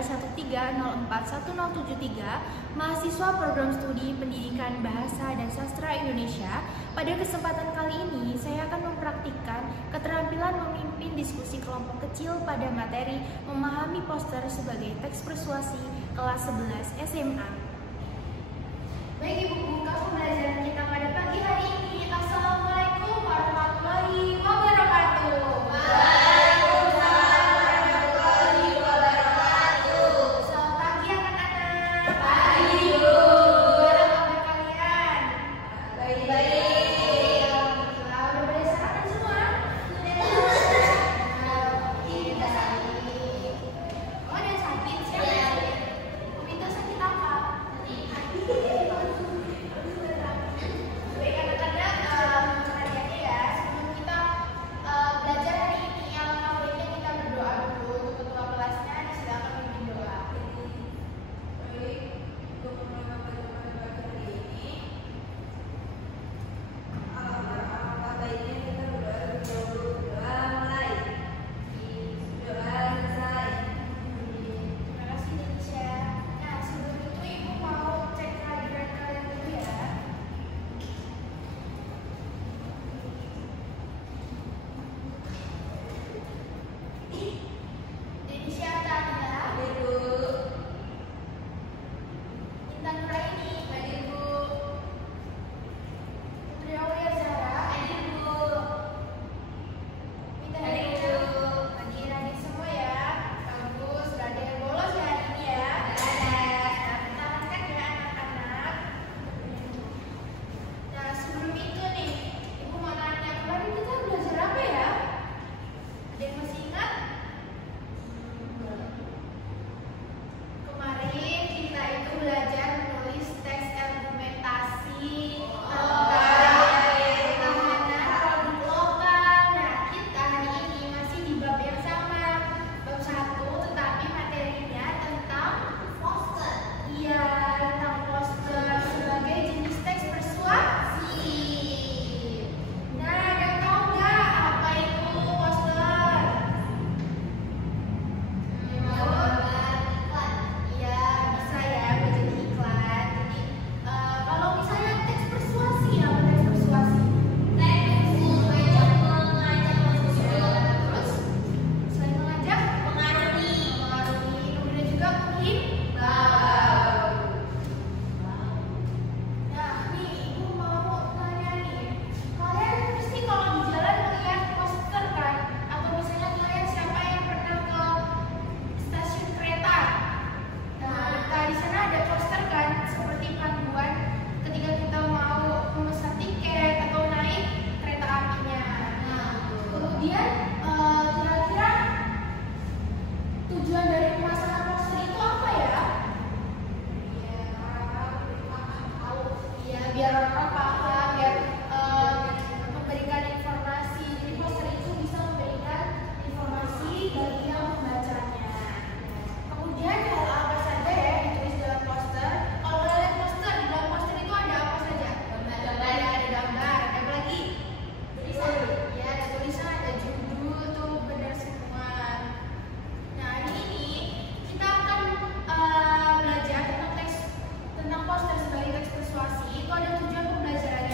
13041073, mahasiswa program studi Pendidikan Bahasa dan Sastra Indonesia. Pada kesempatan kali ini, saya akan mempraktikkan keterampilan memimpin diskusi kelompok kecil pada materi memahami poster sebagai teks persuasi kelas 11 SMA. Baik Ibu, buka pembelajaran kita pada pagi hari ini. Assalamualaikum warahmatullahi wabarakatuh. Poster sebagai teks persuasi itu ada tujuan pembelajarannya.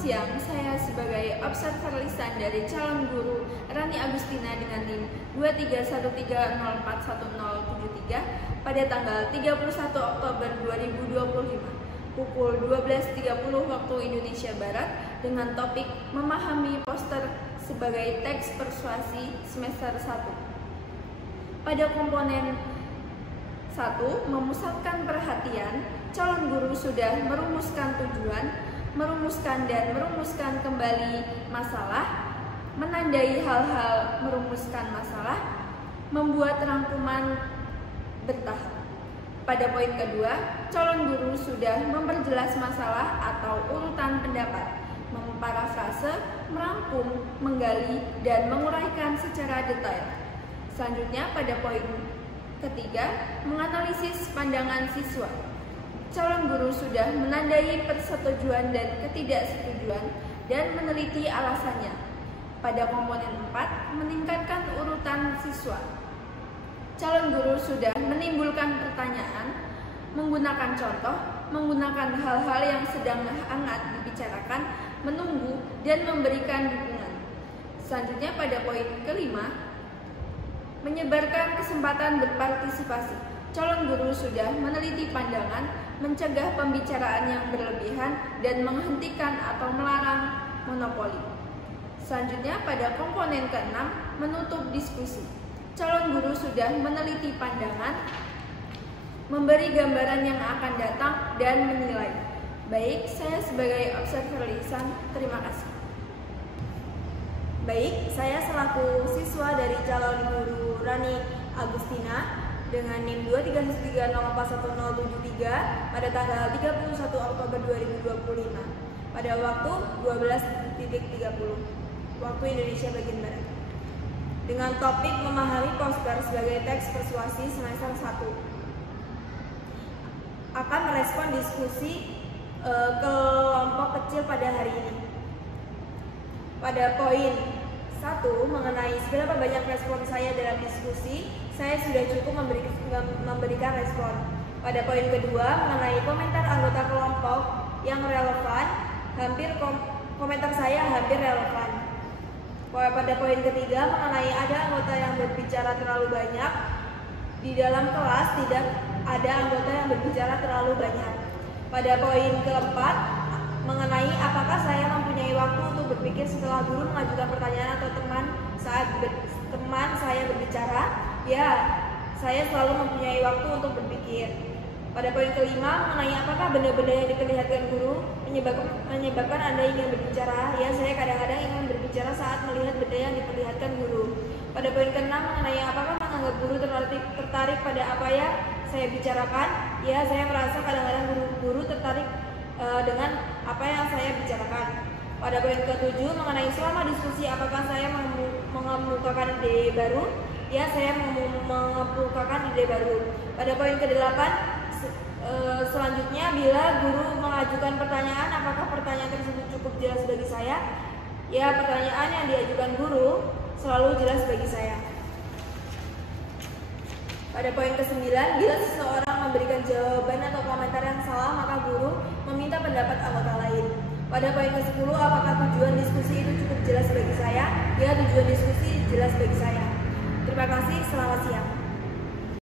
siang, saya sebagai observer lisan dari calon guru Rani Agustina dengan NIM 231304173 pada tanggal 31 Oktober 2025 pukul 12.30 waktu Indonesia Barat dengan topik memahami poster sebagai teks persuasi semester 1. Pada komponen 1, memusatkan perhatian, calon guru sudah merumuskan tujuan, merumuskan dan merumuskan kembali masalah, menandai hal-hal merumuskan masalah, membuat rangkuman bertahap. Pada poin kedua, calon guru sudah memperjelas masalah atau urutan pendapat, memparafrase, merangkum, menggali, dan menguraikan secara detail. Selanjutnya pada poin ketiga, menganalisis pandangan siswa. Calon guru sudah menandai persetujuan dan ketidaksetujuan dan meneliti alasannya. Pada komponen 4, meningkatkan urutan siswa. Calon guru sudah menimbulkan pertanyaan, menggunakan contoh, menggunakan hal-hal yang sedang hangat dibicarakan, menunggu, dan memberikan dukungan. Selanjutnya pada poin kelima, menyebarkan kesempatan berpartisipasi. Calon guru sudah meneliti pandangan, mencegah pembicaraan yang berlebihan, dan menghentikan atau melarang monopoli. Selanjutnya pada komponen ke-6, menutup diskusi. Calon guru sudah meneliti pandangan, memberi gambaran yang akan datang, dan menilai. Baik, saya sebagai observer lisan, terima kasih. Baik, saya selaku siswa dari calon guru Rani Agustina dengan NIM 231304173 pada tanggal 31 Oktober 2025 pada waktu 12.30 waktu Indonesia bagian Barat dengan topik memahami poster sebagai teks persuasi semester 1 akan merespon diskusi kelompok kecil pada hari ini. Pada poin 1 mengenai seberapa banyak respon saya dalam diskusi, saya sudah cukup memberikan respon. Pada poin kedua mengenai komentar anggota kelompok yang relevan, komentar saya hampir relevan. Pada poin ketiga mengenai ada anggota yang berbicara terlalu banyak, di dalam kelas tidak ada anggota yang berbicara terlalu banyak. Pada poin keempat mengenai apakah saya mempunyai waktu untuk berpikir setelah guru mengajukan pertanyaan atau teman saya berbicara. Ya, saya selalu mempunyai waktu untuk berpikir. Pada poin kelima mengenai apakah benda-benda yang diperlihatkan guru menyebabkan Anda ingin berbicara. Ya, saya kadang-kadang ingin berbicara saat melihat benda yang diperlihatkan guru. Pada poin keenam mengenai apakah menganggap guru tertarik pada apa yang saya bicarakan. Ya, saya merasa kadang-kadang guru tertarik dengan apa yang saya bicarakan. Pada poin ke-7 mengenai selama diskusi apakah saya mengemukakan ide baru. Ya, saya mengemukakan ide baru. Pada poin ke-8 selanjutnya bila guru mengajukan pertanyaan apakah pertanyaan tersebut cukup jelas bagi saya. Ya, pertanyaan yang diajukan guru selalu jelas bagi saya. Pada poin ke-9, bila seseorang memberikan jawaban atau komentar yang salah, maka guru meminta pendapat anggota lain. Pada poin ke-10, apakah tujuan diskusi itu cukup jelas bagi saya? Ya, tujuan diskusi jelas bagi saya. Terima kasih, selamat siang.